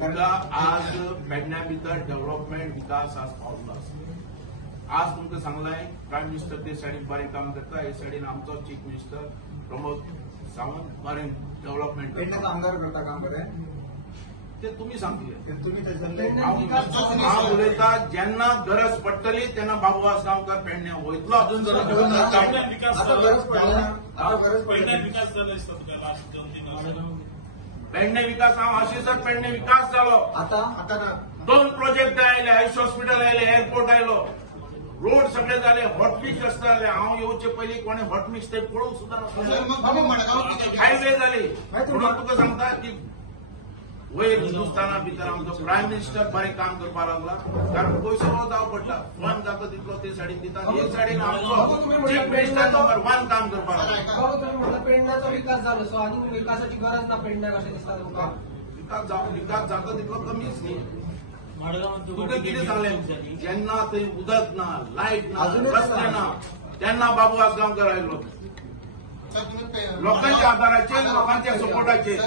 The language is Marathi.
आज पेडण्या भितर डेव्हलपमेंट विकास आज पावलो आज तुमकां सांगलाय प्रायम मिनिस्टर ते सायडीन बरें काम करता हे सायडीन आमचो चीफ मिनिस्टर प्रमोद सावंत बरें डेव्हलपमेंट पेडण्याचो आमदार करता काम बरें ते तुमी सांगतले तुम्ही हांव उलयता जेन्ना गरज पडटली तेन्ना बाबूवास गांवकार पेडण्या वयतलो अजून पेडणे विकास हांव आशिसाक पेडणे विकास जालो आता 2 प्रोजेक्ट आयले आयुष हॉस्पिटल आयले एअरपोर्ट आयलो रोड सगळे झाले हॉटमिक्स रस्ते जाले हांव येवचे पयलीं कोणे हॉटमिक्स ते पळोवंक सुद्दां हायवे जाली म्हणून तुका सांगता की वयर हिंदुस्थाना भितर आमचो प्रायम मिनिस्टर बरें काम करपाक लागला कारण पयसो जावं पडटा फंड जाता तितलो ते सायडीन दिता हे सायडीन आमचो चीफ मिनिस्टर नंबर 1 काम करपाक लागला पेडण्याचो विकास जालो सो आनी विकासाची गरज ना पेडण्याक अशें दिसता तुमकां विकास जाता तितलो कमीच न्ही तुका कितें सांगलें जेन्ना थंय उदक ना लायट ना रस्ते ना तेन्ना बाबू आसगांवकर आयलो लोकांच्या आदाराचेर लोकांच्या सपोर्टाचेर